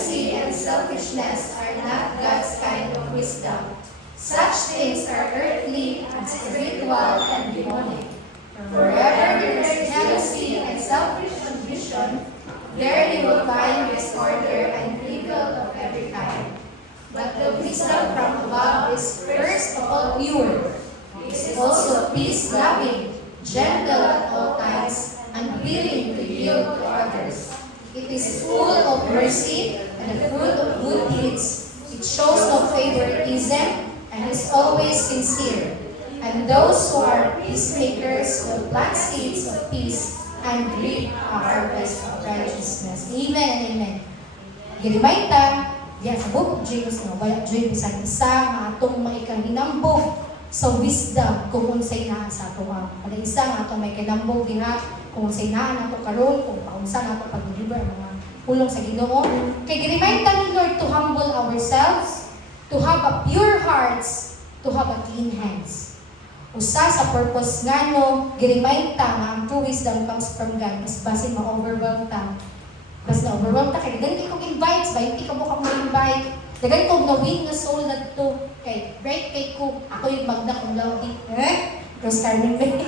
jealousy and selfishness are not God's kind of wisdom. Such things are earthly and spiritual and demonic. Wherever there is jealousy and selfish ambition, there you will find disorder and evil of every kind. But the wisdom from above is first of all pure. It is also peace-loving, gentle at all times, and willing to yield to others. It is full of mercy and the fruit of good deeds. It shows no favoritism and is always sincere. And those who are peacemakers will plant seeds of peace and reap a harvest of righteousness. Amen and amen. Girimay ta, diyan sa book of James, wala James isang isa, atong maikanginambog sa wisdom kung unsay naa sa ato ang wala isa nga atong may kinambog diha kung unsay naa nato karon kung paunsa nato pag-deliver ang mga pulong sa Ginoo. Kay gi-remind ta ni Lord to humble ourselves, to have a pure hearts, to have a clean hands. Usa sa purpose ngano gi-remind ta nga ang true wisdom comes from God is basin ma-overwhelm ta. Bas na-overwhelm ta kay dagan kong invites, 20 ka mo kang ma-invite. Dagan kong na-win na soul na to. Kay break kay ko, ako yung magna kong lauti. Rose Carmen Bay.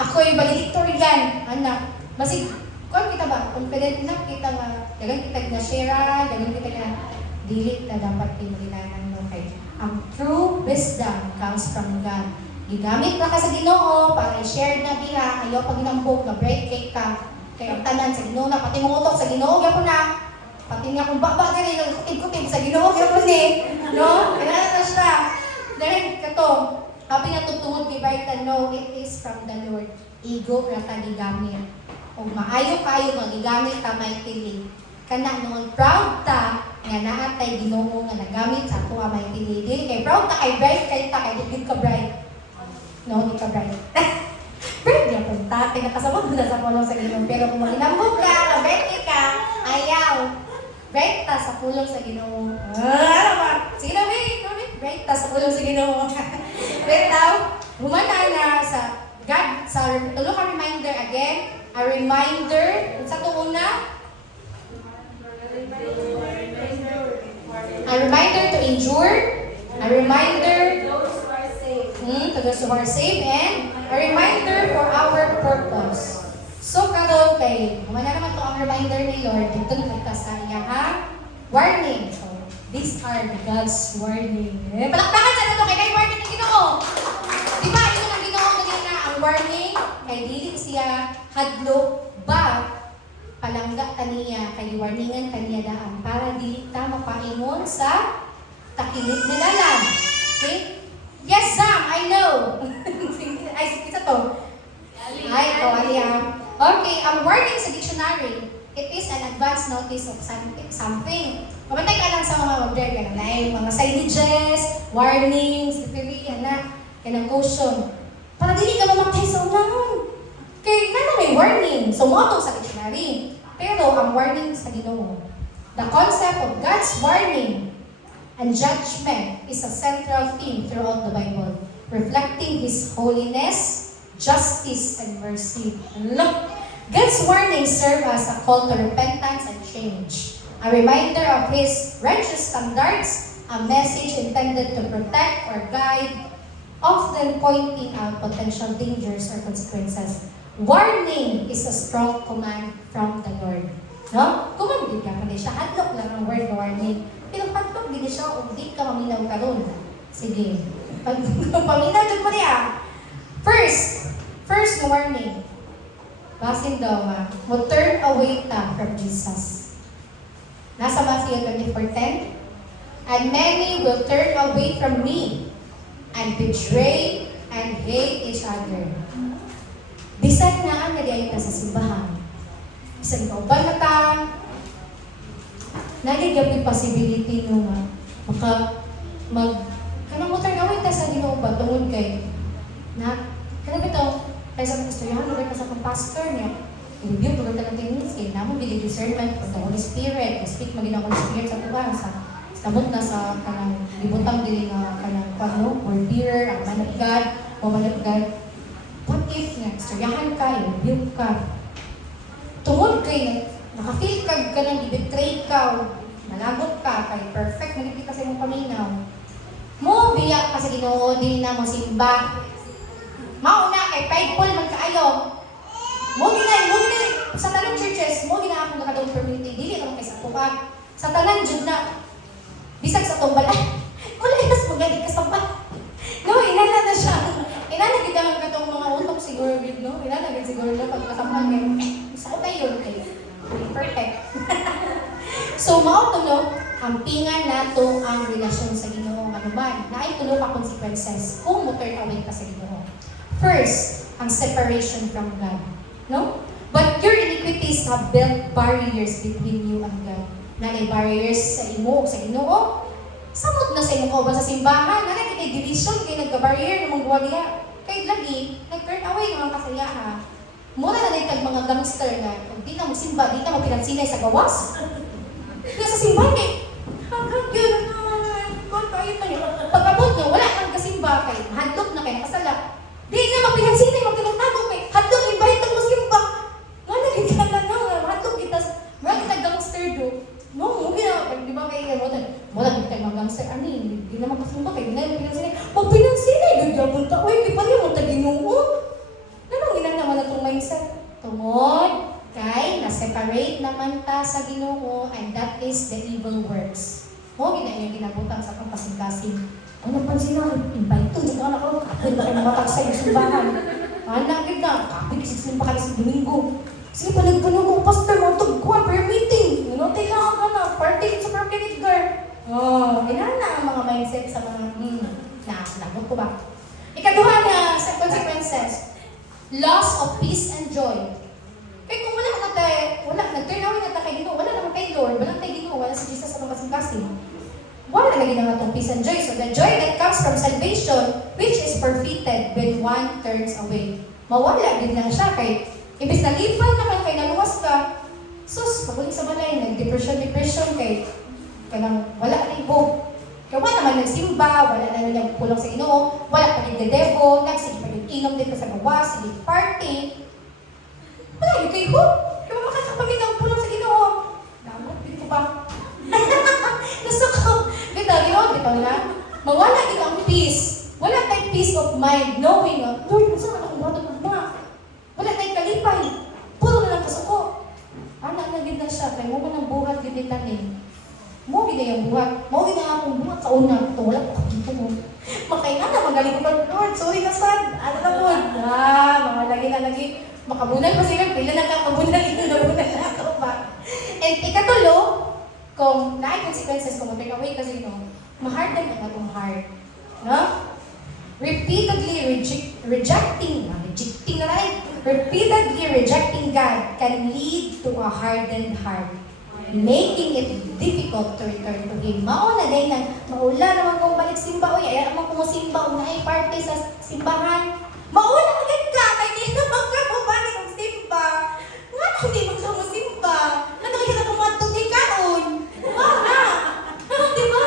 Ako yung valedictorian. Anak. Basig, kung kita ba, confident na kita nga, dagan kita na share, dagan kita na dilit na dapat pinilinan mo kay. Ang true wisdom comes from God. Gigamit na ka sa Ginoo para i-share na diha, ayaw pag ginambog na break cake ka. Kaya ang tanan sa Ginoo na, pati mong utok sa Ginoo, yapon na. Pati nga kung baba ka rin, kutib-kutib sa Ginoo, yapon eh. No? Kaya na siya. Dahil kato, habi na tutungod kay Baita, no, it is from the Lord. Ego na ka gigamit. O maayo kayo magigamit ta may pili. Kana noon proud ta nga naatay Ginoo nga nagamit sa ato may pili. Dili kay proud ta kay bright kay ta kay dili ka bright. No, di ka bright. Bright ya pun ta kay nakasabot na sa pulong sa Ginoo. Pero kung maginambog ka, bright ka, ayaw. Bright ta sa pulong sa Ginoo. Ano ba? Sige na, wait. Bright ta sa pulong sa Ginoo. Wait daw, humana na sa God, sa tulo ka reminder again. A reminder, sa ito una? A reminder to endure. A reminder to those who are saved. And a reminder for our purpose. So, karon kay, kumana naman to ang reminder ni Lord, dito na sa iya ha? Warning. So, these are God's warning. Palakpakan sa nato kay warning ng Ginoo. Diba, ito ang Ginoo kanina, ang warning, kay dili siya hadlo, but palangga kaniya, kay warningan kaniya daan, para dili ta mapaingon sa takilit na lalang. Okay? Yes, Sam, I know. Ay, isa to. Ay, Aliya. Okay, ang warning sa dictionary, it is an advance notice of something. Kumantay ka lang sa mga word ka na mga signages, warnings, pipilihan na, kanang caution. Para dili ka mamatay sa unahon. Kaya na may warning. So, mo sa dictionary. Pero ang warning sa Ginoo, the concept of God's warning and judgment is a central theme throughout the Bible, reflecting His holiness, justice, and mercy. Look, God's warnings serve as a call to repentance and change, a reminder of His righteous standards, a message intended to protect or guide, often pointing out potential dangers or consequences. Warning is a strong command from the Lord. No? Kumandid ka pa siya. Hadlok lang ang word warning. Pero hadlok din siya kung di ka maminaw ka ron. Sige. Paminaw dyan mo niya. First warning. Basin daw mo turn away ta from Jesus. Nasa Matthew 24:10. And many will turn away from me and betray and hate each other. Bisan na nagay ka sa simbahan. Bisan ka ba na ta? Nagigabit possibility nung kanang mo turn away ta sa Ginoo ba tungod kay na kanang bitaw kay sa istoryahan mo ka sa pastor niya. I-review ko ka ng things kay namo bigay discernment of the Holy Spirit. Speak magina Holy Spirit sa tuwa sa kabot na sa kanang libutang dili nga kanang pano or bearer ang man of God o man of God. What if nga istoryahan ka, i-review ka. Tungod kay naka-feel ka nang i-betray ka, nagot ka, kay perfect, nagkita sa imong paminaw. Mo, biya ka sa Ginoo, din na mo simba. Mauna, kay prideful man kaayo. Mo ginay, sa tanang churches, mo gina akong nakadong community, dili naman kay sa tuwa. Sa tanan, jud na, bisag sa tumbal, ay, wala itas magalit ka sa bat. No, inala na siya. Inala kita ang katong mga utok siguro, no? Inala kita siguro na pagkasampan ngayon. Saan tayo yun kayo? Perfect. So, mao to, no? Ampingan nato ang relasyon sa Ginoo. Ano man? Naay tulo ka consequences kung mo-turn away ka sa Ginoo. First, ang separation from God. No? But your iniquities have built barriers between you and God. Nanay barriers sa imo, sa Ginoo. Samot na sa imong kauban sa simbahan, na kay division, kay nagka-barrier ng mga buwan niya. Kay lagi, nag-turn away ng mga kasaya ha. Mura na nagtag mga gangster na, kung di na mo simba, di na mo pinagsinay sa gawas. Nasa simbahan eh. Hanggang yun, tayo pa yun. Pagkabot nyo, wala kang kasimba kay, handok na kayo nakasala. Di na mapinagsinay, magtinatago kay, handok, invite mo simba. Nga nagigyan na handok kita, mga kita gangster do. No, hindi na, di ba kayo, wala din tayo mga gangster, di naman kasimba kayo, di na yung pinagsinay. Pag pinagsinay, gagabon ta, uy, di pa rin mo taginoo. Namang ilan naman na itong mindset? Tungod, kay na-separate naman ta sa Ginoo, and that is the evil works. Mo, yung ginabutang sa pagkasing-kasing. Ano pansin na, invite to, dito anak ko, kapag na kayo namatagsa yung simbahan. Anak, ganda, kapag isipsin pa kayo sa Domingo. Sige, panagpuno ko, pastor, mo ito, kuha, prayer meeting. Tayo lang ka na, party sa Perfect Girl. Oh, ilan na ang mga mindset sa mga, nagot ko ba? Ikaduha na sa consequences, loss of peace and joy. Kaya kung nag-turn away na tayo kay Ginoo, wala naman kay Lord, wala kay Ginoo, wala si Jesus sa mga kasing-kasing. Wala na ginawa itong peace and joy. So the joy that comes from salvation, which is forfeited when one turns away. Mawala din lang siya kay, ibig na lipay naman kay naluwas ka, sus, pagulit sa balay, nag-depression kay wala rin hope. Kaya wala naman nagsimba, wala naman nagpulong sa Ginoo, wala pa rin the-devil, nagsige pa rin inom dito sa gawa, sige party. Wala yun kay hope. Kaya makakapamit ang pulong sa Ginoo. Damot, dito ba? Gusto ko, dito na, mawala dito ang peace. Wala tayong peace of mind, knowing, Lord, gusto ka na kung bato na. Wala tayong kalipay. Puro na lang kasuko. Anak na gina siya, kaya mo ba ng buhat yun tanin? Mo gina yung buhat. Mo gina akong buhat sa una. Ito, wala ko dito mo. Makain na, magaling ko ba, Lord, sorry na sad. Ano na po? Mga lagi. Makabunal pa sila, pila na kakabunal, ito na ako ba? And ikatulo, kung naay consequences, kung mag-take away kasi ma-harden ang atong heart. No? Repeatedly rejecting God can lead to a hardened heart, making it difficult to return to Him. Mauna din na, maula naman kung balik simba, uy, ayaw naman kung simba, unahay party sa simbahan. Mauna agad ka, kaya di naman ka bumalik ang simba. Nga na, hindi mo ka simba. Ano kaya ka kumatong ikaon? Mauna! Di ba?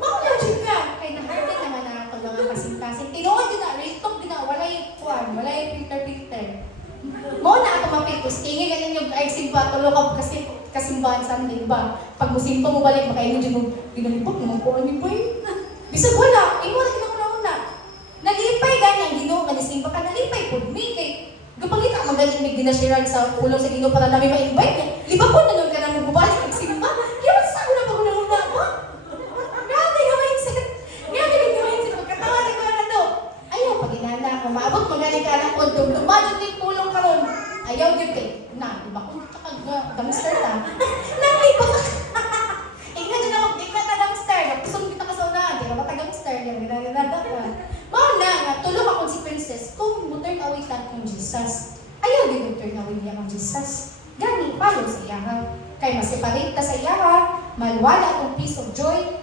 Mauna dyan ka. Kaya na-harden naman na ito mga kasing-kasing. Tinuod din na, restock din na, wala yung kuwan, wala yung filter. Mauna ako mapiltos, tingin ganun yung ay simba, tulo ka kasi kasimbahan sa amin, diba? Pag musimba mo balik, makainin dyan mo, ginalipot naman po, ano ba yun? Bisag wala, imo na una. Nalipay ganyan, Ginoo, manisimba ka, nalipay po, may kay, gapangit ka, magaling may ginasiran sa ulong sa Ginoo para namin ma-invite niya. Liba ko na nung ka na magbubalik ang simba, kaya masasama na pag una ako. Grabe yung mindset, magkatawa na ko na to. Ayaw, pag inana ako, maabot magaling ka ng kondom, lumadot yung pulong ka ron. Ayaw yun kay, diba kung gangster ta? Nanay ba ka? Ingnan nyo na ako, di ka na gangster. Kusong kita ka sa unahan, di ka ba ta gangster? Ginaganda ka. Mauna nga, tulo ka consequences kung mo-turn away ka kung Jesus. Ayaw din mo-turn away niya kung Jesus. Gani, palo sa iyaha. Kaya maseparate ta sa iyaha, malwala akong peace of joy,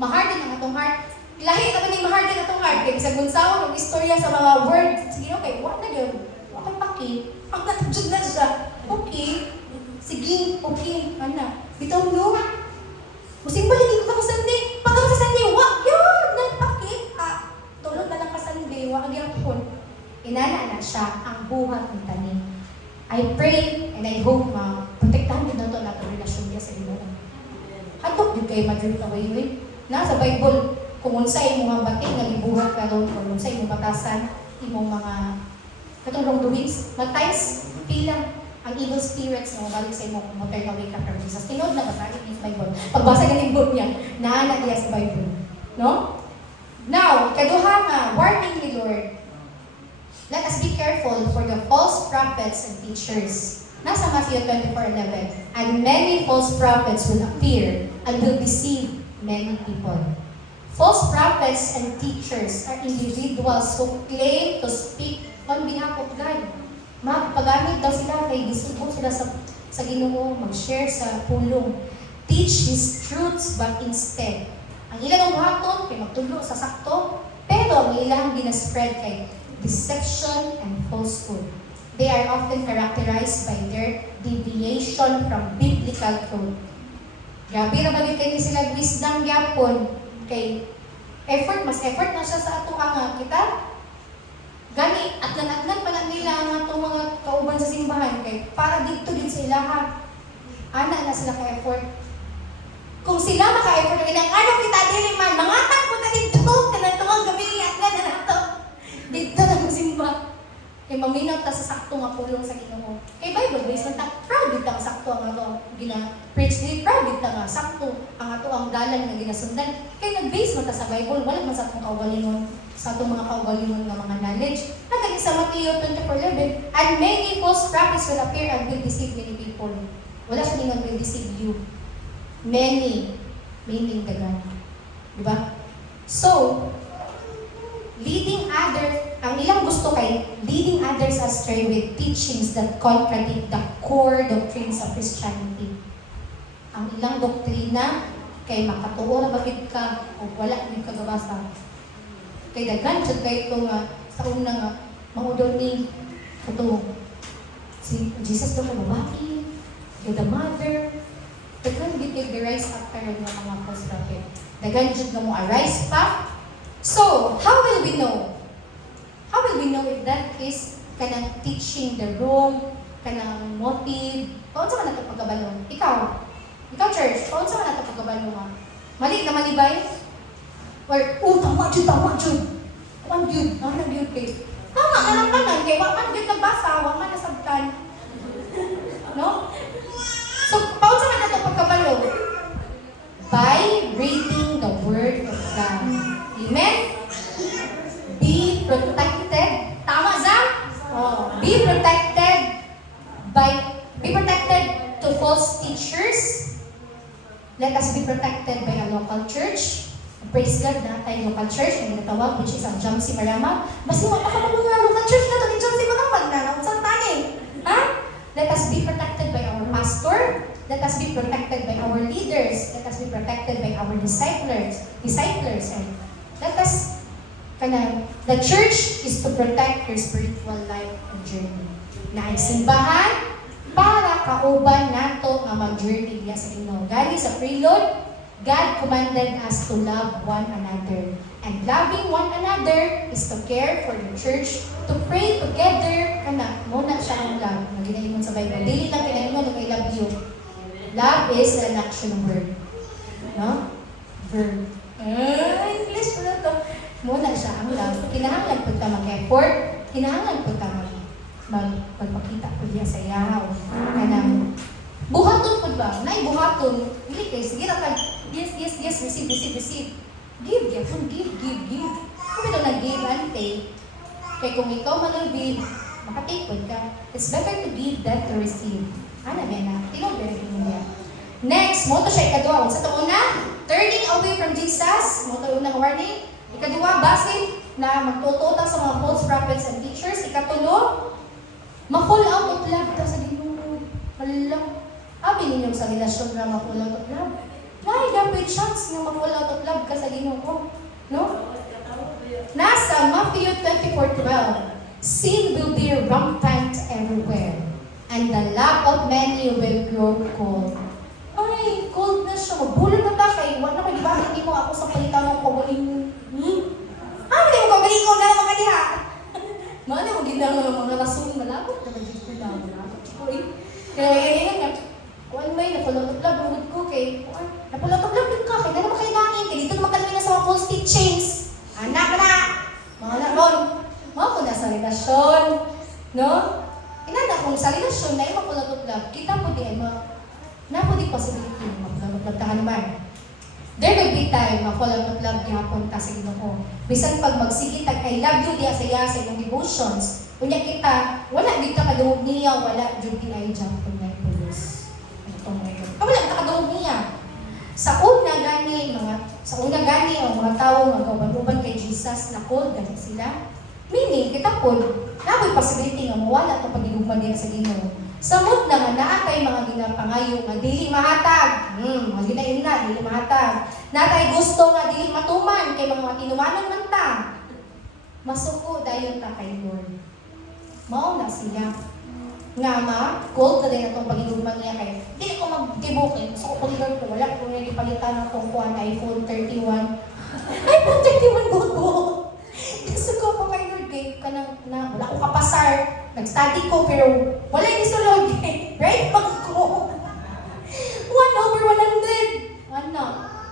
maharden ang atong heart. Lahi naman yung maharden atong heart. Kaya sa gunsaon, ang istorya sa mga words. Sige, okay, what na yun? Okay, paki. Ang natadjud na siya. Okay. Sige, okay. Ano? Bitaw no? Musing balik ko ka Sunday. Pag ako sa Sunday, wag yun! Nagpakit. Tulog na lang ka Sunday. Wag yung phone. Inana na siya ang buhat ng tanim. I pray and I hope protektahan din na ito natin relasyon niya sa Ginoo. Batok yun kay Madrid away. Nasa Bible, kung unsay imong mga batik nga gibuhat karon or unsay imong batasan, imong mga katong wrongdoings, magtimes pila ang evil spirits nga balik sa imong kung turn away ka from Jesus. Tinod na basahin niya sa Bible. Pagbasa ka ng book niya, naana diya sa Bible. No? Now, kaduha nga, warning ni Lord. Let us be careful for the false prophets and teachers. Nasa Matthew 24:11, and many false prophets will appear and will deceive many people. False prophets and teachers are individuals who claim to speak on behalf of God. Magpagamit daw sila kay gisugo sila sa Ginoo, mag-share sa pulong. Teach His truths, but instead, ang ilang buhaton kay magtulo sa sakto, pero ang ilang ginaspread kay deception and falsehood. They are often characterized by their deviation from biblical truth. Grabe na bagay kayo sila wisdom gyapon kay mas effort na siya sa ato nga kita. Gani at nanagnan pa lang nila ang atong mga kauban sa simbahan kay para dito din sa ilaha. Ana na sila ka effort. Kung sila maka-effort na ilang ano kita dili man mangatag po ta dito kanang tuwang gabi at na nato. Dito na mo simba. Kay maminaw ta sa sakto nga pulong sa Ginoo. Kay Bible based man ta proud dito ang sakto ang ato gina-preach ni proud dito nga sakto ang ato ang dalan nga ginasundan. Kay nag-base man ta sa Bible wala man sa atong kaugalingon sa atong mga kaugalingon nga mga knowledge. Nagkagi sa Matthew 24:11, and many false prophets will appear and will deceive many people. Wala siya ningon will deceive you. Many, meaning dagan. Diba? So, ang ilang gusto kay leading others astray with teachings that contradict the core doctrines of Christianity. Ang ilang doktrina kay makatuo na bagid ka o wala gyud ka gabasa. Kay daghan jud kay ito nga sa una nga maudon ni ito si Jesus daw ka babae, the mother. Daghan gyud kay rise after nga mga false prophet. Daghan jud nga mo arise pa. So, how will we know? How will we know if that is kanang teaching the wrong, kanang motive? Paano sa ka pagkabalong? Ikaw church, paano sa ka pagkabalong nga? Mali na malibay? Or, tama dyan. Tama dyan. Ano yun kay? Tama na lang kanan. Kaya waman dyan nagbasa, waman nasabtan. No? So, paano sa ka pagkabalong? By reading the Word of God. Amen? Be protected. Tama, Zam? Oh. Be protected to false teachers. Let us be protected by a local church. Praise God na tayo local church, ang ginatawag, which is ang Jamsi Marama. Basta makakapagod nga local church na ito, ni Jamsi Marama, na tani. Ha? Let us be protected by our pastor. Let us be protected by our leaders. Let us be protected by our disciples. And let us, the church is to protect your spiritual life and journey. Na ang simbahan, para kauban nato nga mag-journey niya sa Ginoo. Gani sa prelude, God commanded us to love one another. And loving one another is to care for the church, to pray together. Muna siya ang love. Maginaimon sa Bible. Dili lang pinaimon ng I love you. Love is an action word. No? Verb. English na to. Muna siya ang love. Kinahanglan po ta mag-effort. Kinahanglan po ta magpakita po diya sa iyaw. Buhaton po ba? Nay, buhaton. Dili kay sige ra ka. Yes, receive. Give. Kung ito nag-give and take, kaya kung ikaw mag-give, makatake po ka. It's better to give than to receive. Ano ba na? Tinong better niya. Next, mo to siya ikadua. Sa ito una, turning away from Jesus. Mo to unang warning. Ikadua, basin na magtututa sa mga false prophets and teachers. Ikatulo, ma-fall out of love ta sa Ginoo. Hala. Abi ninyo sa relasyon na ma-fall out of love. Nay, dapat chance na ma-fall out of love ka sa Ginoo. No? Nasa Matthew 24:12, sin will be rampant everywhere, and the love of many will grow cold. Ay, cold na siya. Magbulot na ta kay wala may bakit hindi mo ako sa palitan ng kagaling. Hindi mo kagaling ko na lang mga diha. Mana mo ginang mga rason malabot na mag-dito na malabot. Kaya yan nga. Kuan may na follow up love ko kay Napulot-ulot din ka, kaya naman kailangan. Kaya dito naman kami na sa mga false teachings. Anak na! Mga anak ron. Mga ko na sa relasyon. No? Inanda kung sa relasyon na yung mapulot-ulot, kita po di ay na po di possibility mapulot-ulot ka naman. There will be time mapulot-ulot gihapon ta sa Ginoo. Bisan pag magsigit tag I love you diya sa imong devotions. Unya kita, wala dito kadungog niya, wala jud di ay japon na pulos. Itong ngayon. Wala ka kadungog niya. Sa una gani ang mga tao magkauban-uban kay Jesus na called gani sila. Meaning kita po, naboy possibility nga mawala to pagigugma diya sa Ginoo. Samot na nga naa kay mga ginapangayo nga dili mahatag. Mga ginaina dili mahatag. Natay gusto nga dili matuman kay mga tinumanon man ta. Masuko dayon ta kay Lord. Mao na sila. Nga gold na rin itong pagigugma niya kay dili ko mag-tibukin. So ko Lord ko wala ko rin ipalitan ng kuha na iPhone 31. iPhone 31 gold. Gusto ko po kay Lord kay kanang na wala ko kapasar. Nag-study ko pero wala yung isulog eh. Right? Pag ko. 1/100. Ano?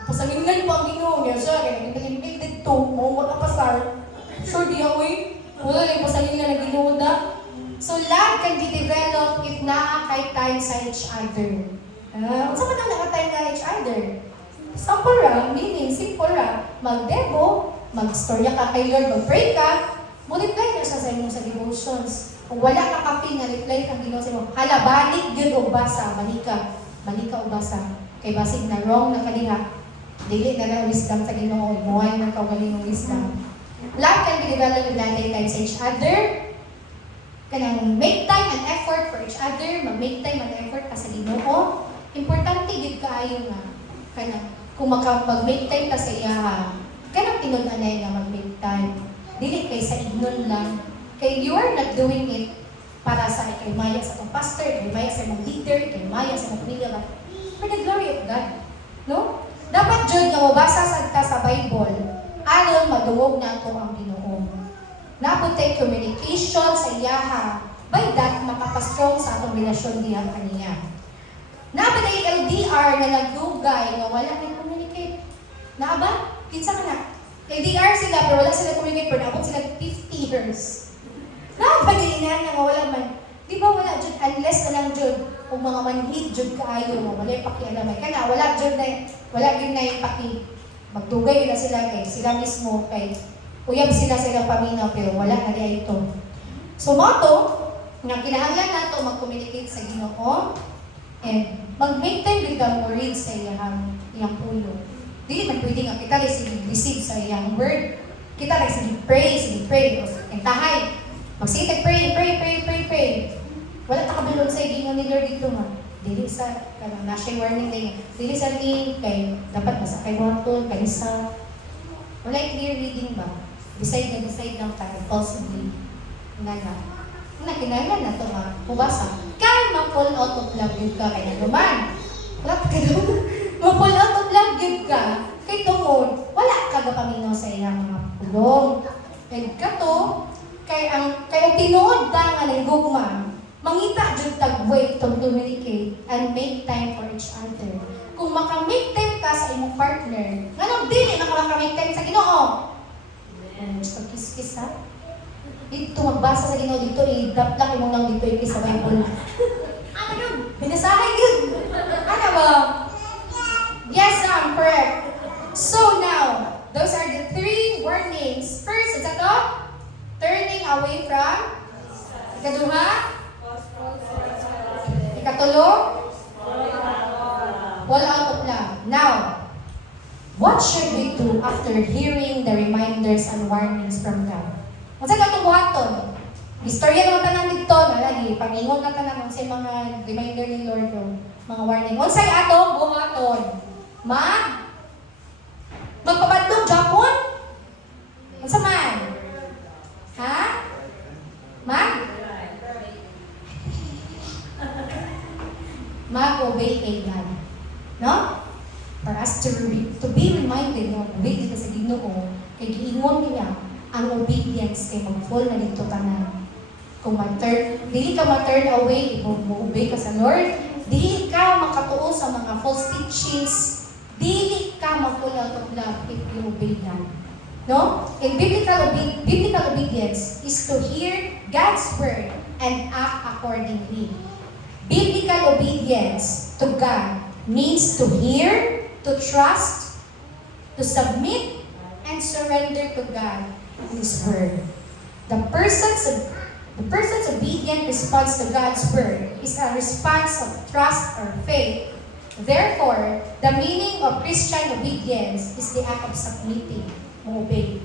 Pasalingan pa ang Ginoo niya siya. Kaya nag-limited to. Mawag ka pasar. Sure di ako eh. Wala yung pasalingan na Ginoo na. So love can be developed if naa kay time sa each other. Unsa man ang nakatime na each other? Simple ra, meaning simple ra. Mag-debo, mag-storya ka kay Lord, mag-pray ka, multiply na siya sa imong sa devotions. Kung wala ka kape nga reply kang Ginoo sa imo, hala balik gyud og basa, balika og basa. Kay basig na wrong na kaniha. Dili na lang wisdom sa Ginoo, muhay na kaugalingong wisdom. Love can be developed with time sa each other. Kanang make time and effort for each other, mag-make time and effort ka sa Ginoo. Importante gid kaayo nga kanang kung mag-make time ka sa iya, kanang tinud-anay nga mag-make time. Dili kay sa ignon lang. Kay you are not doing it para sa kay maya sa tong pastor, kay maya sa imong leader, kay maya sa imong pamilya, but for the glory of God. No? Dapat jud nga mabasa sad ka sa Bible aron madungog nato ang Ginoo. Naputay communication sa iyaha. By that, makapastrong sa atong relasyon diha kaniya. Naputay LDR na nagdugay nga wala kay communicate. Naa ba? Kinsa ka na? LDR sila pero wala sila communicate pero abot sila 50 years. Napagalinan nga wala man. Di ba wala jud unless na lang jud kung mga manhid jud kaayo mo wala pakialam kana wala jud na paki magdugay na sila kay sila mismo kay uyab sila sa ilang paminaw pero wala na diay ito. So moto nga kinahanglan nato mag-communicate sa Ginoo and mag-make time with God or read sa iyang pulo. Dili man pwede nga kita receive sa iyang word. Kita pray. Entahay. Magsitag pray. Wala ta kabilog sa igingon ni Lord dito nga. Dili sa kanang nasa warning day. Dili sa ni kay dapat masakay mo aton kay sa wala clear reading ba? Decide lang tayo possibly. Nga kinahanglan na to nga mubasa. Kaya ma-fall out of love yun ka kay naman. Wala ka doon. Ma-fall out of love yun ka kay tungod. Wala ka gapaminaw sa iyang mga pulong. Kaya kato kay ang tinuod da nga ng gugma, mangita jud tag way to communicate and make time for each other. Kung maka-make time ka sa imong partner, nganong dili maka-make time sa Ginoo? Pagkiskis ha? Dito magbasa sa Ginoo dito i-daplak imong nang dito ikis sa Bible. Ano yun? Binasahay yun. Ano ba? Yes, I'm correct. So now, those are the 3 warnings. First, isa to? Turning away from ikaduha, ikatulo, fall out of love. Now, what should we do after hearing the reminders and warnings from God? Unsa ka buhaton? Istorya naman tanan dito na lagi pangingon na tanan sa mga reminder ni Lord yung mga warning. Unsay atong buhaton? Magpabadlong Japon? Unsa man? Ha? Mag-obey kay God. No? For us to be reminded ng obey dito sa Ginoo, kay giingon niya ang obedience kay mag-fall na dito tanan. Kung dili ka ma-turn away, mo-obey ka sa Lord, dili ka makatuo sa mga false teachings, Dili ka ma-full out of love if you obey God. No? And biblical obedience is to hear God's word and act accordingly. Biblical obedience to God means to hear, to trust, to submit, and surrender to God and His word. The person's obedient response to God's word is a response of trust or faith. Therefore, the meaning of Christian obedience is the act of submitting. Mo-obey.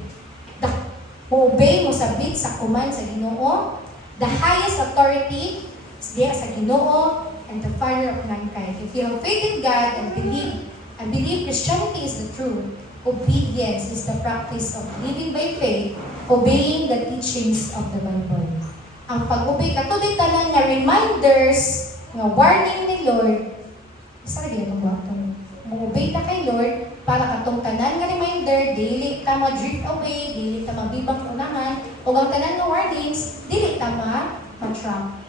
Mo-obey, mo submit sa command sa Ginoo. The highest authority is diya sa Ginoo and the Father of mankind. If you have faith in God and believe Christianity is the truth, obedience is the practice of living by faith, obeying the teachings of the Bible. Ang pag-obey, katulad tanan nga reminders, nga warning ni Lord, isa ka din itong buhatong. Mo-obey ta kay Lord, para katong tanan nga reminder, dili ta ma-drift away, dili ta mabibang unahan, o ang tanan nga warnings, dili ta ma-trap.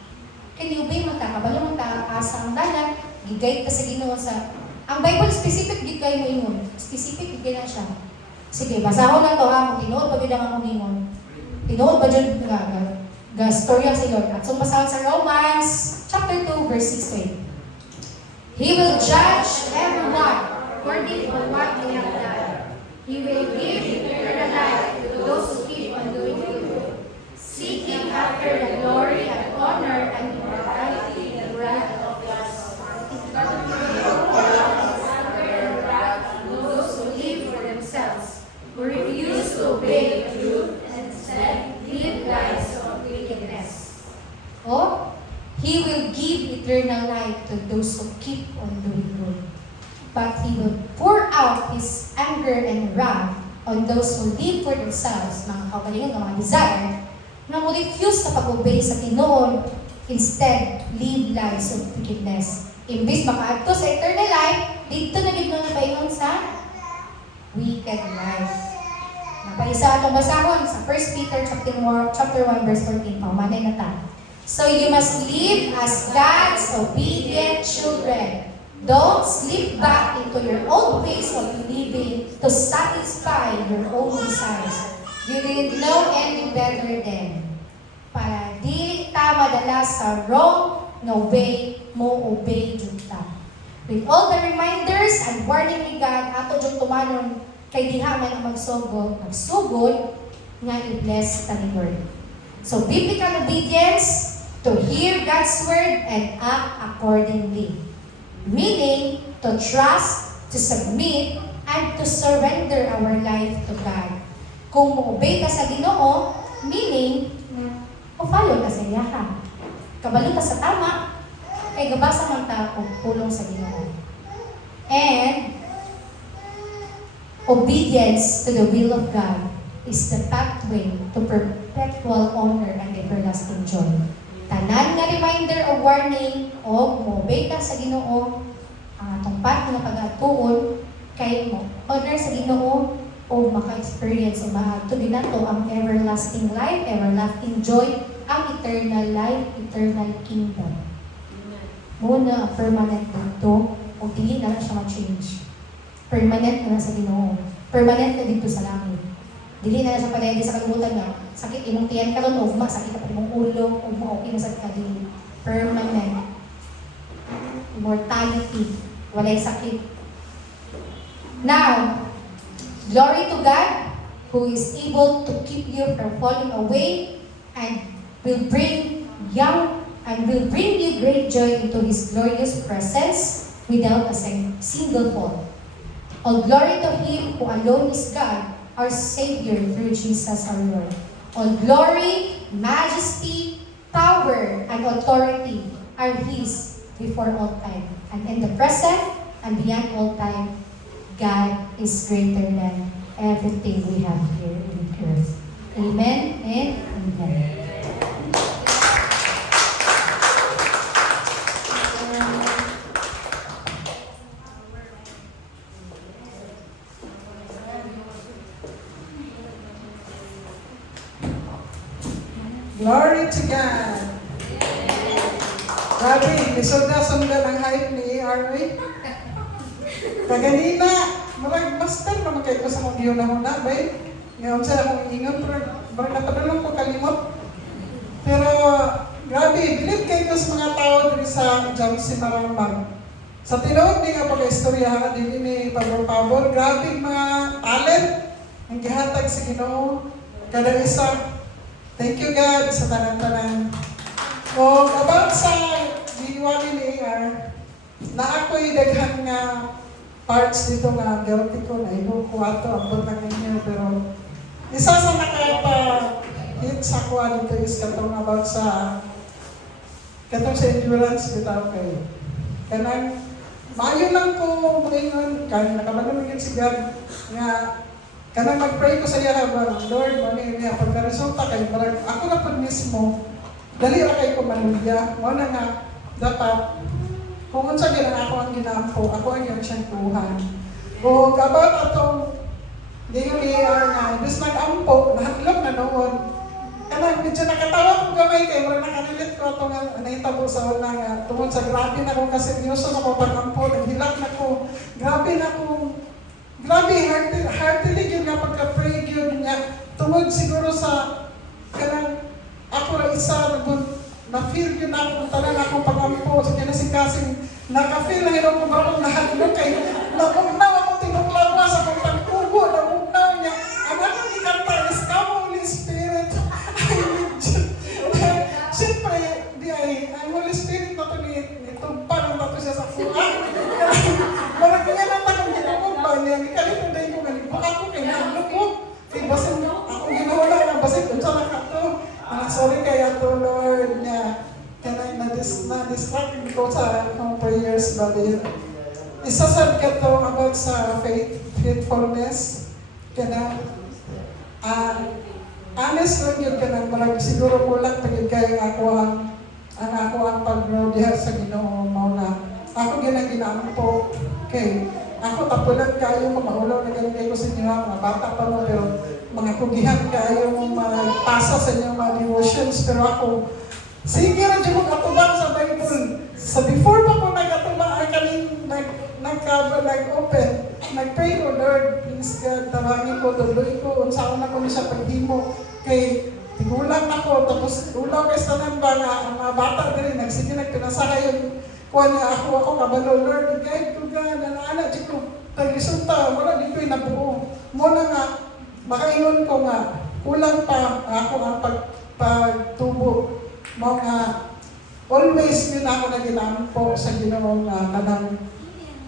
Kaya obey mo ta, kabalo mo ta, asa ang dalan, gigay ta sa Ginoo sa... Ang Bible specific gigay mo ingon. Specific gigay na siya. Sige, basahon lang to ha, kung tinuod ba yun ang akong ingon. Tinuod ba yun nga storya sa Lord. At so basahon sa Romans chapter 2, verse 6 to 8. He will judge everyone according to what they have done. He will give eternal life to those who keep on doing good, seeking after the glory and honor and immortality and wrath of God. Those who live for themselves, who refuse to obey the truth and instead live lives of wickedness. Oh, He will give eternal life to those who keep on doing good. But He will pour out His anger and wrath on those who live for themselves, mga kaugalingon, mga desire, na mo refuse sa pag-obey sa Ginoo, instead, live lives of wickedness. Imbis makaadto sa eternal life, dito na gid nga paingon sa wicked life. Napaisa atong basahon sa 1 Peter chapter 1 verse 14 pa, manay na ta. So you must live as God's obedient children. Don't slip back into your old ways of living to satisfy your own desires. You didn't know any better then. Para di ta madala sa wrong no way mo obey jud ta. With all the reminders and warning ni God, ato jud tumanon kay diha man ang magsugod nga i-bless ta ni Lord. So biblical obedience, to hear God's word and act accordingly. Meaning, to trust, to submit, and to surrender our life to God. Kung mo-obey ka sa Ginoo, meaning, o-follow ka sa iya ka. Kabalo ka sa tama, kay gabasa man ta kung pulong sa Ginoo. And, obedience to the will of God is the pathway to perpetual honor and everlasting joy. Tanan nga reminder o warning o mo-obey ka sa Ginoo, ang atong path na pag-atuon kay mo honor sa Ginoo o maka-experience o maadto din nato ang everlasting life, everlasting joy, ang eternal life, eternal kingdom. Muna permanent dito o dili na lang siya ma-change. Permanent na sa Ginoo. Permanent na dito sa langit. Dili na siya pwede sa kalimutan nga. Sakit imong tiyan ka ron, ugma, sakit ka pa imong ulo, ugma, okay na sakit ka din. Permanent. Immortality. Walay sakit. Now, glory to God, who is able to keep you from falling away and will bring you great joy into His glorious presence without a single fault. All glory to Him who alone is God, our Savior through Jesus our Lord. All glory, majesty, power, and authority are His before all time. And in the present and beyond all time, God is greater than everything we have here in earth. Amen and amen. Glory to God. Grabe, isog na sandal ang hype ni RA. Kaganina, marag master naman kayo sa kong iyo na huna, bay. Ngayon sa akong ingon, pero napadulong ko kalimot. Pero, grabe, bilib kayo sa mga tao dito sa Jamsi Maramang. Sa tinuod ni nga pag-istorya, dili ni pabor-pabor, grabe mga talent ang gihatag sa Ginoo kada isa. Thank you God sa tanan-tanan. O about sa giniwali ni AR, na ako'y daghan nga parts dito nga guilty ko na ino ko ato abot lang ninyo, pero isa sa nakapa-hit sa kuha dito is katong about sa katong sa endurance bitaw kayo. Kanang maayo lang ko ngayon, kan nakabalumigin si God nga kanang mag-pray ko sa iya habang Lord, mani niya pagka-resulta kayo, parang ako na po mismo, dali ra kayo kumalugya. Mo na nga, dapat, kung unsa gina ako ang ginampo, ako ang yung siyang tuhan. O about atong, di yung AR nga, imbis nag-ampo, nahadlok na noon. Kanang medyo nakatawa kong gamay kayo, wala nakalilit ko itong nahitabo sa una nga, tungkol sa grabe na kong kaseryoso sa pag-ampo, naghilak na ko, grabe na kong, grabe, heartily yun nga pagka-pray yun niya. Tungod siguro sa kanang ako na isa, na-feel yun ako, talang akong pag-ampo, sa kinasing-kasing, naka-feel na yun ako marong nahadlok kayo. Nabugnaw ako tinuklawa sa kong pagkugo, nabugnaw niya. Ang akong ikanta is, come Holy Spirit. Siyempre, di ay, ang Holy Spirit na ito nitugpan ang nato siya sa kuha. Marag nga lang takong ginawag ba niya, ikalit na ko ganit. Baka ko kayo nahadlok ko. Kaya basin, akong ginawala na basin, unsa na ka to. Sorry kaya to Lord niya. Kaya na-distract ko sa akong prayers, brother. Isasad ka to about sa faithfulness. Kaya honest lang yun ka nang marag siguro kulang pagod kayo ang ako ang pag-grow diha sa Ginoo mo na ako ginampo kay ako tapulan kayo maulaw na ganun kayo sa inyo mga bata pa mo pero mga kugihan kayo magpasa sa inyo mga devotions pero ako sige rin yung atubang sa Bible sa before pa ko nag-atubang ay kaning nag-open nag-pray ko Lord please God tawagin ko tuloy ko unsaon na ko siya paghimo kay tigulang ako tapos ulaw kay tanan ba nga ang mga bata diri nagsige nagpinasahay yung kuha niya ako kabalo Lord guide ko God ana ko resulta wala dito nabuo mo na nga makaingon ko nga kulang pa ako ang pagtubo mo nga always yun ako na ginampo sa Ginoo nga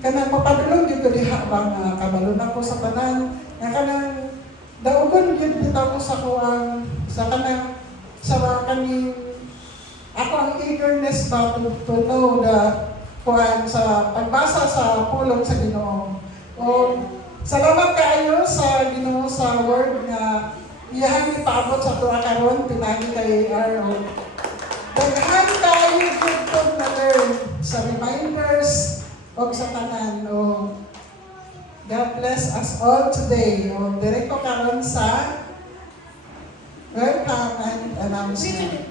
kanang mapadulong yun ko diha bang kabalo na ko sa tanan nga kanang daugon yun bitaw ko sa kuang sa kanang sa kaning ako ang eagerness ba to know the kuang sa pagbasa sa pulong sa Ginoo. O salamat kaayo sa Ginoo sa word nga iyang ipaabot sa tuwa karon pinagi kay Arno. Daghan kayo gud na learn sa reminders o sa tanan o God bless us all today. O direct ko karon sa welcome and announcement.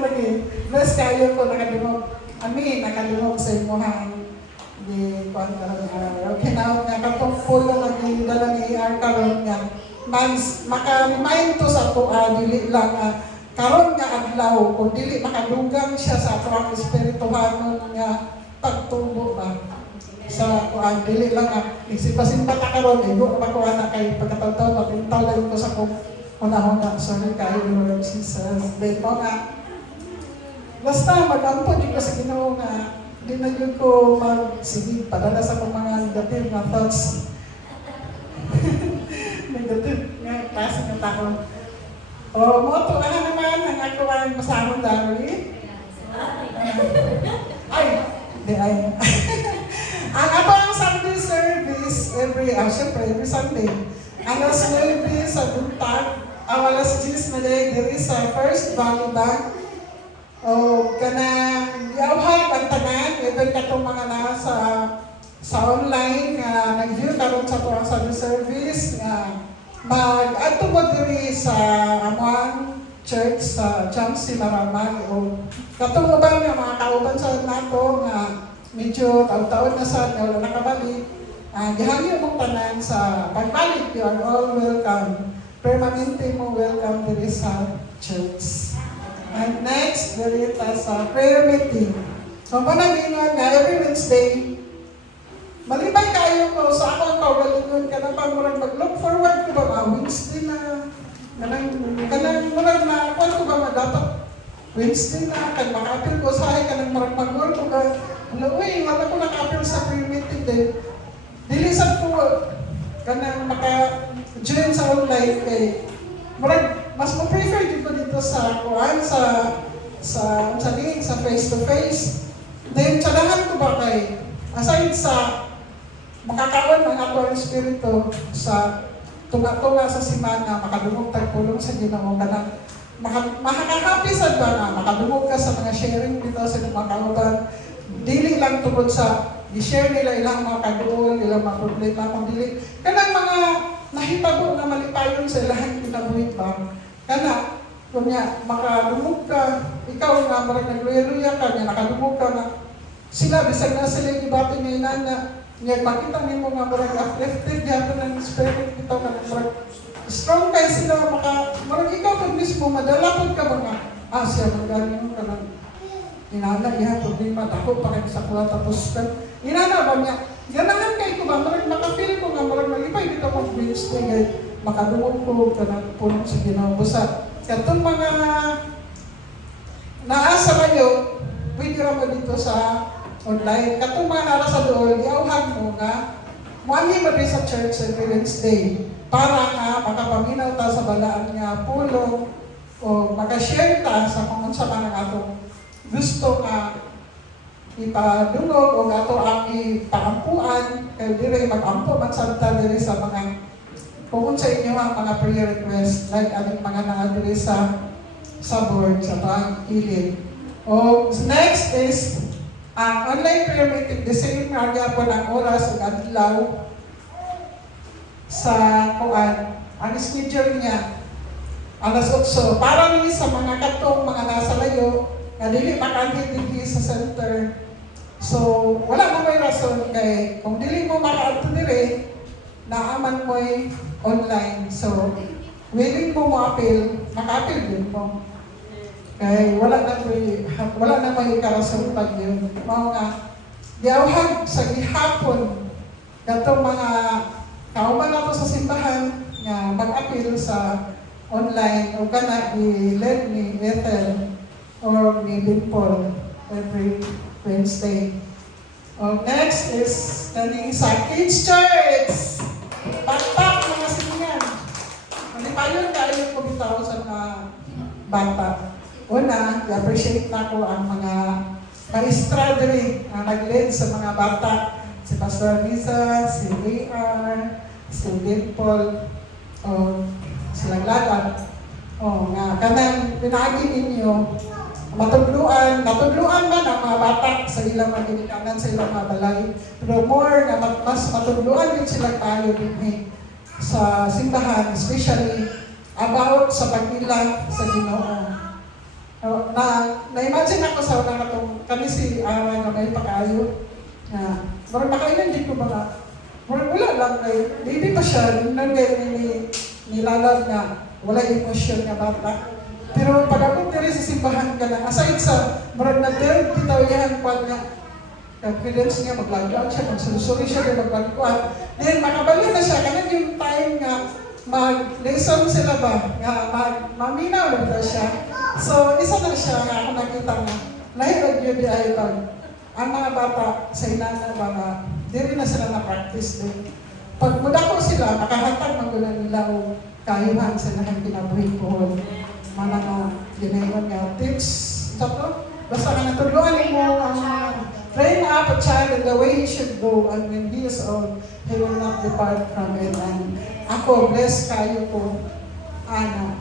Lagi, bless kayo ko nakalimog. Amin, nakalimog sa imuhang di kuan karon okay now nga katong pulo lagi dala ni AR karon nga maka-remind to sa to dili lang karon nga adlaw kung dili makadugang siya sa ato espirituhanon nga pagtubo ba sa kuan dili lang isipasimba ta karon igo pa ko ana kay pagkataw-taw mapintaw lang ko sa kong una-una sorry kayo Lord Jesus then mo nga basta mag-ampo di ko sa Ginoo nga di na yun ko sige padala sa kong mga negative na thoughts negative nga klase ng tao o mo to naman ang ako ang masahon dali ay di ay ang abang Sunday service every Sunday alas 9 sa buntag alas 10 na diri sa First Valley Bank o kanang yawhag ang tanan even katong mga nasa sa online nga nag-view karon sa tuwang Sunday service nga mag-adto mo diri sa among church sa Jamsi Maramag o katong uban nga mga kauban sa nato nga medyo taon-taon na sa wala nakabalik, gihangyo mong tanan sa pagbalik, you are all welcome. Permanente mo welcome diri sa church. And next, diri ta sa prayer meeting. So, panagingon nga every Wednesday, malibay kayo ko sa akong kaugalingon ka na pag mag-look forward ko ba Wednesday na kanang murag na kung ko ba dapat Wednesday na kag makapil ko sa ka nang marag mag-work ko ka uy, wala ko nakapil sa prayer meeting din. Dilisan ko kanang maka-join sa online kay murag mas mo-prefer dito sa kuan sa face to face. Then tsadahan ko ba kay aside sa makakaon ng ato ang espiritu sa tunga-tunga sa simana, makadungog tagpulong sa Ginoo kanang makaka-happy sad ba na makadungog ka sa mga sharing dito sa mga kauban. Dili lang tungkol sa i-share nila ilang mga kaduol, ilang mga problema, kung dili. Kanang mga nahitabo na malipayon sa ilang kinabuhi ba? Kana, kung niya, makadumog ka, ikaw nga, marag nagluya-luya ka, niya nakadumog ka na, sila, bisag na sila yung ibati niya inana, niya, makita niyo nga, marag uplifted, yato ng spirit ito, kanang marag, strong kayo sila, marag ikaw pag mismo, madalapod ka mga, siya, magaling mo ka ng, inana, iya, problema, dako pa kayo sa kula, tapos kan, inana ba niya, ganahan kayo ko ba, marag makafeel ko nga, marag malipay dito kong Wednesday, makadungog ko, kanang punong sa Ginoo. Busa, katong mga naasa kayo, pwede raman dito sa online. Katong mga nara sa doon, iauhan mo nga, muali ba sa church every Wednesday para nga makapaminaw ta sa balaan nga pulong o makashare ta sa kung sa mga atong gusto nga ipadungog o ato ang ipaampuan kaya dire mag-ampo magsanta dire sa mga kung sa inyo ang mga prayer request like aming mga nangadiri sa board sa pagkilid. O next is ang online prayer meeting, the same nga po ng oras ug adlaw sa kuan ang schedule niya alas 8 para ni sa mga katong mga nasa layo nga dili makahit dili sa center. So wala na may rason kay kung dili mo makaadto dire naaman mo'y online. So willing mo mo-appeal, maka-appeal din mo. Kay wala na may karason pag yun. Mga nga diawhag sa gihapon katong mga kauban nato sa simbahan nga mag-appeal sa online o kana i-led ni Ethel or ni Dimple every Wednesday. Next is kaning sa Kids Church. Pakpak mga sinyan. Manipayon kayo ko bitaw sa mga bata. Una, i-appreciate na ko ang mga maestra diri ang nag-lead sa mga bata. Si Pastor Lisa, si A.R., si Dimple, o silang lahat. Nga kanang pinagi ninyo, natudluan man ang mga bata sa ilang mga ginikanan sa ilang mga balay. Pero more na mas matudluan din sila tayo din sa simbahan, especially about sa pagila sa Ginoo. Na-imagine ako sa una katong kami si Ara na may pakaayo. Marang makailan din ko mga, wala lang kayo. Hindi pa siya, nung nilalad na wala emosyon nga bata. Pero pag ako diri sa simbahan ka na, aside sa marag na-build bitaw yan pa niya, confidence niya, mag-log siya, magsulusuri siya, mag-log then makabalik na siya, kanan yung time nga mag-lesson sila ba, nga maminaw na ba siya. So, isa na siya nga ako nakita nga, lahirag yun di ay ang mga bata sa inana ba nga, diri na sila na-practice din. Pag mudako sila, makahatag magulang nila o kayuhan sa nahang kinabuhi ko. Mga nga, ginaywan nga tips. Sato, basta ka natuluan mo ang train up a child in the way he should go, and when he is old, he will not depart from it. And ako, bless kayo ko,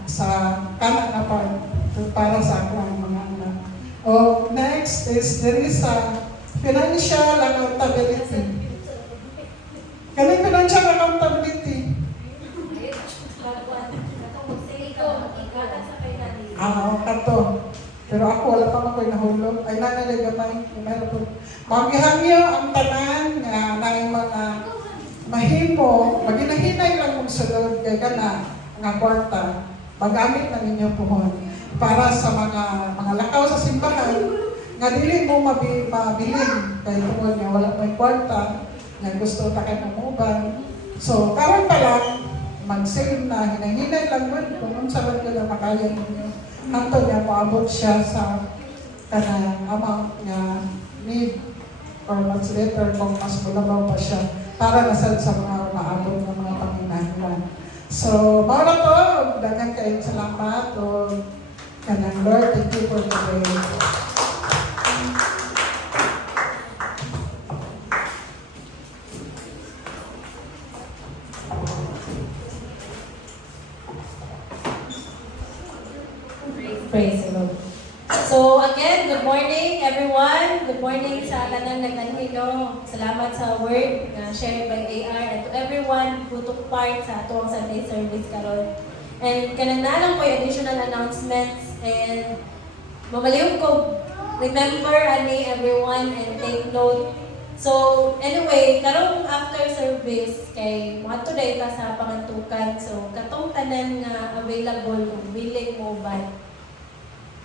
sa kanan na para sa ako ang mga anak. Next is, there is a financial accountability. Kaning financial accountability. Kato. Pero ako, wala pa mako'y nahulog. Ay, nanay gamay. Mayroon po. Maghihangyo ang tanan nga na mga mahimo, maginahinay lang mong sulod kay kana nga kwarta, magamit na ninyo puhon para sa mga lakaw sa simbahan nga dili mo mabilin kay tungod nga wala may kwarta nga gusto ta kay mamuban. So karon pa lang mag-save na hinahinay lang mo kung unsa man kada makaya ninyo hangtod nga moabot siya sa kanang amount nga need or much later kung mas mulabaw pa siya para nasad sa mga maabot ng mga panginahanglan. So, mara to, daghang kayong salamat o kanang Lord, thank you for today. Praise the Lord. So again, good morning everyone. Good morning sa tanan nag-anhino. Salamat sa word na shared by AR and to everyone who took part sa atong Sunday service karon. And kanang po yung additional announcements and mamaliw ko remember ani everyone and take note. So anyway, karong after service kay mo today ta sa pangantukan. So katong tanan nga available kung willing mo ba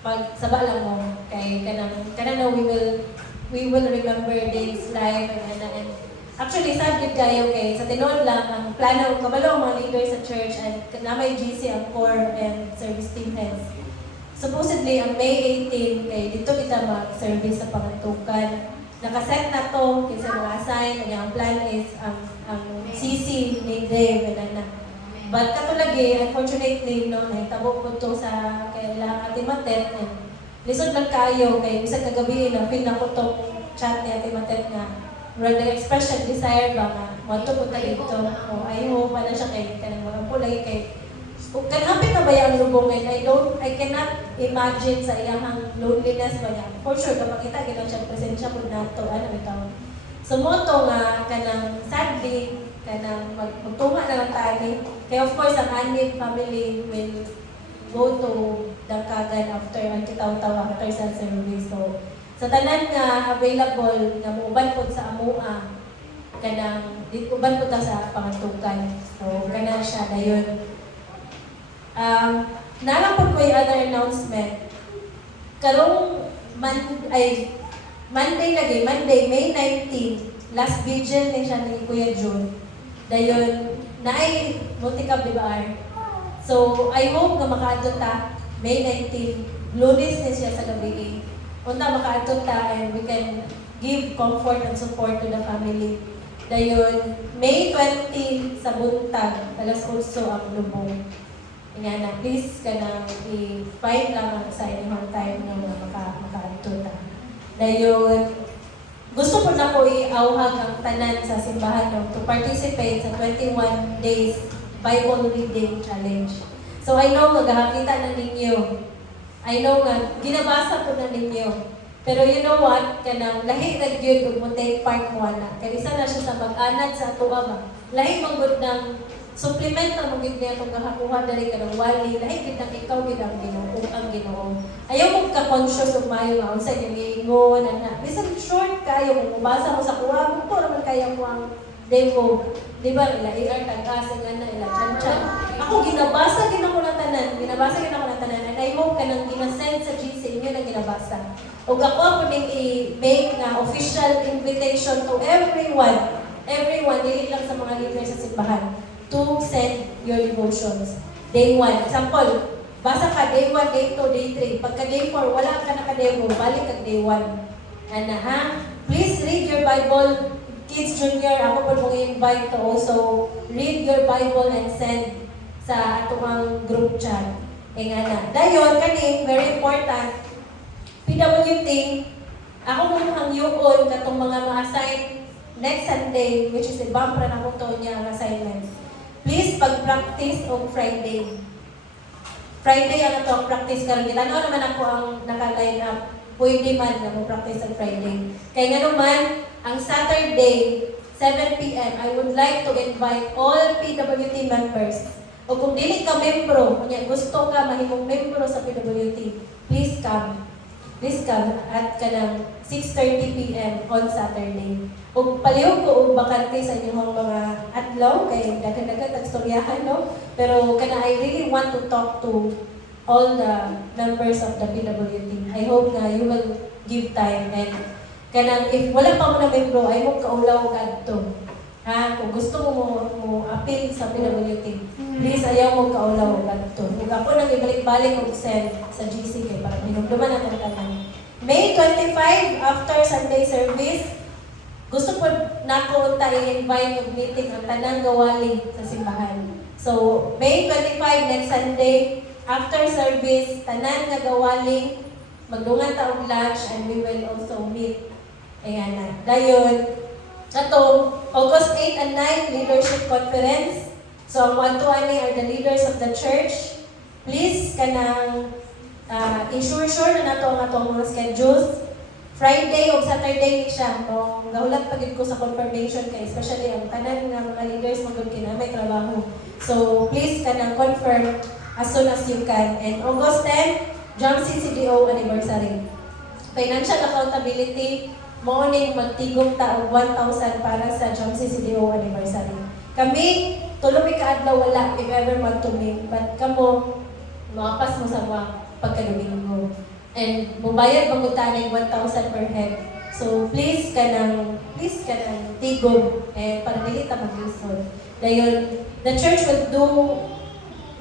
pag saba lang mo kay kanang na we will remember days life and actually sad gid kayo kay sa tinuod lang ang plano kabalo ang mga leaders sa church and namay GC ang core and service team heads. Supposedly ang May 18 kay dito kita mag-service sa pangantukan. Nakaset na to kasi mga assign ang plan is ang CC ni Dave and but katulagi, unfortunately, no, nahitabo po ito sa kailangan Ate Matet. Lisod lang kayo, kay isang kagabi na feel na ko itong chat ni Ate Matet nga the expression, desire ba nga, want to punta dito. O ayaw pa na siya kay kanang mga pulay kay kanapit na ba yung lubongin? I cannot imagine sa iyang loneliness ba niya. For sure, kapag kita, gano'n siya, presensya po na ito, ano ito. So, moto nga, kanang sadly, kanang magtunga na lang tayo. Kaya of course, ang Anib family will go to Dangkagan after, ang kitaw-taw after sa service. So, sa tanan nga available, nga muuban po sa Amua, kanang, uban po ta sa pangantukan. So, kanang siya, dayon. Nalapod ko yung other announcement. Karong Monday lagi, May 19, last vigil ni siya ni Kuya June. Dayon, naay multi-cup diba? So, I hope na makaadto ta, May 19, lunes na siya sa gabi. Unta makaadto ta and we can give comfort and support to the family. Dayon, May 20 sa buntag, alas 8 ang lubong. Nga na, please ka nang i-find lang ang sa inyong time na makaadto ta. Dayon, gusto ko na po i-auhag ang tanan sa simbahan no, to participate sa 21 days Bible Reading Challenge. So I know maghahakita na ninyo. I know nga, ginabasa po na ninyo. Pero you know what? Kanang lahi na yun kung mo take part mo na. Kaya isa na siya sa mag-anad sa ato ama. Lahi manggod ng supplement na magiging niya itong nakakuha na rin ka ng wali. Lahi kitang ikaw kitang Ginoo, ang Ginoo. Ayaw mo ka-conscious of mayo nga. Unsa yung ingon, na. Bisan short kayo, kung mabasa mo sa kuha, kung to naman kaya mo ang demo. Di ba? Ila tag-asa nga na, ila chan-chan. Ako, ginabasa ko na tanan. And I hope ka nang ginasend sa GC, inyo na ginabasa. O ako po ning i-make na official invitation to everyone, dili lang sa mga leaders sa simbahan, to send your devotions. Day 1. Example, basa ka day 1, day 2, day 3. Pagka day 4, wala ka naka-demo, balik ka day 1. Ana ha? Please read your Bible. Kids Junior, ako po mong invite to also read your Bible and send sa atong group chat. E nga na. Dayon, kani, very important, PWT, ako po ang yuon katong mga ma-assign next Sunday, which is i-bumpra na ko to niya ang assignments. Please, pag-practice on Friday. Friday ang ito ang practice karon. Ano naman ako ang naka-line up. Pwede man na mag-practice on Friday. Kaya nga naman, ang Saturday, 7 p.m., I would like to invite all PWT members. O kung dili ka membro, kung gusto ka mahimong membro sa PWT, please come. please come at kanang 6:30 p.m. on Saturday. Ug palihog ko og bakante sa inyong mga adlaw kay daghan-daghan at storyahan no. Pero kana I really want to talk to all the members of the PWT. I hope na you will give time and kanang if wala pa mo na membro ay mo kaulaw kadto. Ha, kung gusto mo appeal sa PWT, please ayaw mo kaulaw kadto. Ug ako nang ibalik-balik og send sa GC kay para minumduman natin kanang May 25 after Sunday service. Gusto po nako ta i-invite og meeting ang tanang gawali sa simbahan. So, May 25 next Sunday after service, tanan nga gawali magdungan ta og lunch and we will also meet. Ayan na. Dayon, ato, August 8 and 9, Leadership Conference. So, ang one to ani are the leaders of the church. Please, kanang ensure na nato ang atong mga schedules. Friday o Saturday siya. Kung gahulat pagid ko sa confirmation kay especially ang tanan nga mga leaders magud kinamay trabaho. So, please, kanang confirm as soon as you can. And August 10, Jump CCDO anniversary. Financial accountability, morning magtigom ta og 1,000 para sa Jump CCDO anniversary. Kami, tuloy ka adlaw wala if ever magtuming, but kamo, makapas mo sa mga pagkadomingo. And mubayad magutanig 1,000 per head. So please kanang tigom para dili ta maglisod. Dayon, the church will do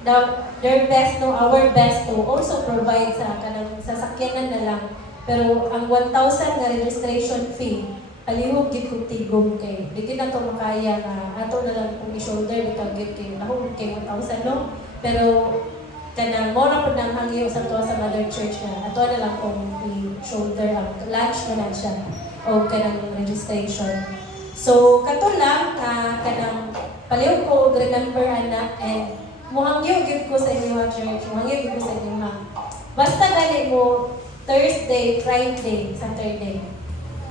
their best, no, our best to also provide sa kanang sasakyanan na lang. Pero ang 1,000 nga registration fee, palihog gid kog tigom kay dili na to makaya nga ato na lang kung i-shoulder bitaw gid kay ako kay 1,000 no. Pero kanang mo na pud nang hangyo sa to sa mother church na ato na lang kung i-shoulder ang lunch na lang siya o kanang registration. So kato lang kanang palihog ko og remember anak and muhangyo gid ko sa inyo church, muhangyo gid ko sa inyo ha. Basta gani mo Thursday, Friday, Saturday.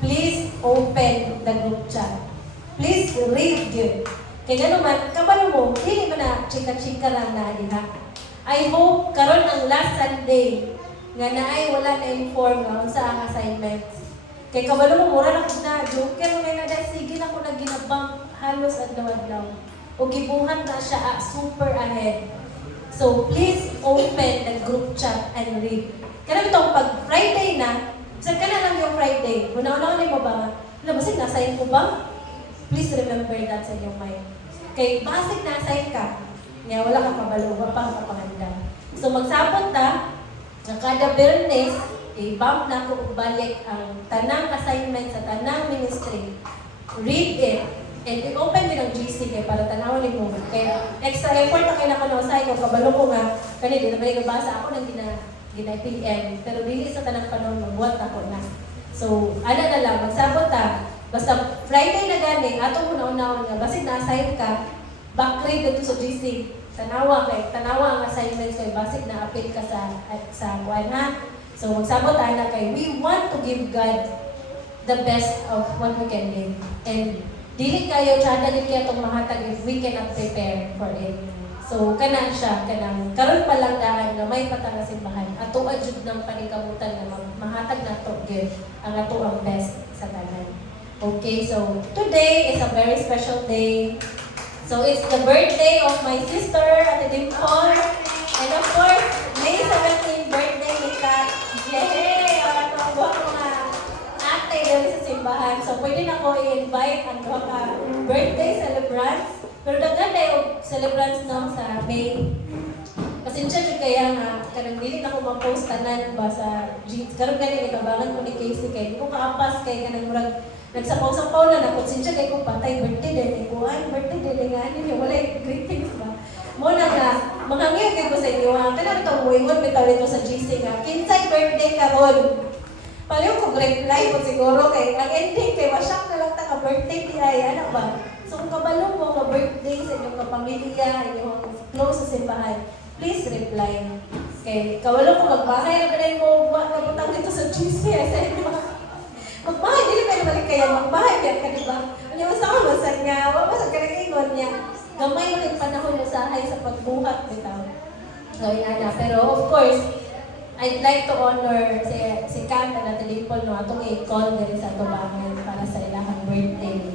Please open the group chat. Please read it. Kaya gano'n man, kabalo mo, hindi mo na chika-chika lang na diha. I hope karon ang last Sunday nga naay wala na inform nga sa ang assignments. Kay kabalo mo mura na ko na joker mo na dahil sige na ko na ginabang halos adlaw-adlaw. O gibuhat na siya super ahead. So please open the group chat and read. Kaya itong pag Friday na, saan ka na lang yung Friday? Una-una mo ba? Labasin, na-assign ko ba? Please remember that sa inyong mind. Kay basic na-assign ka, nga wala kang kabalo, wala pa kang kapanganda. So magsabot na, sa kada Bernes, i-bump na ko balik ang tanang assignment sa tanang ministry. Read it. And i-open din ang GC kaya para tanawin mo. Kaya extra effort na kayo na kanusay kung kabalo ko nga, kanina, di na ba basa ako ng gina-PM, pero dili sa tanang panahon magbuhat ako na. So, ano na lang, magsabot ta. Basta Friday na gani, ato mo na-unawon nga, basit na-assign ka, back-read dito sa GC. Tanawa ang assignments kay basit na appeal ka sa buwan ha. So, magsabot ta na kay, we want to give God the best of what we can give. And dili kayo, tsada din kaya itong mahatag if we cannot prepare for it. So, kanan siya, karon pa lang daan na may patanga simbahan. Ato adjud ng panikabutan na mahatag na to give ang ato ang best sa tanan. Okay, so today is a very special day. So, it's the birthday of my sister, Ate Dimple. And of course, May 17 birthday ni Kat. Yay! Ang ato ang mga ate dali sa simbahan. So, pwede na ko i-invite ang mga birthday celebrants. Pero daghan na yung celebrants no sa May. Pasensya dyan kaya nga, kanang dili na ko ma-post tanan ba sa jeans. Karoon ganyan, ikabangan ko ni Casey kay, hindi ko kaapas kay kanang murag nagsapaw-sapaw na na, pasensya kay kung patay, birthday din, ko ay, birthday din, nga niyo, wala yung greetings ba? Muna nga, mga ngayon ko sa inyo, kanang itong muingon, bitaw nito sa GC nga, kinsay birthday karon. Paliw ko reply ko siguro kay, ang ending kay, wasyak na lang ta ka birthday di ay, ano ba? So kung kabalo mo ka birthday sa inyong kapamilya, inyong close sa simbahan, please reply. Kay kabalo ko magbahay na pinay mo, mabutang dito sa GC. Magbahay, dili pa naman kaya magbahay kaya ka diba? Ano yung sa masag nga, masag ka nang ingon niya. Gamay mo yung panahon mo sa pagbuhat bitaw. So yan na. Pero of course, I'd like to honor si Kat Kuya, taga Tilipol, no, atong i-call din sa ito para sa ilahang birthday.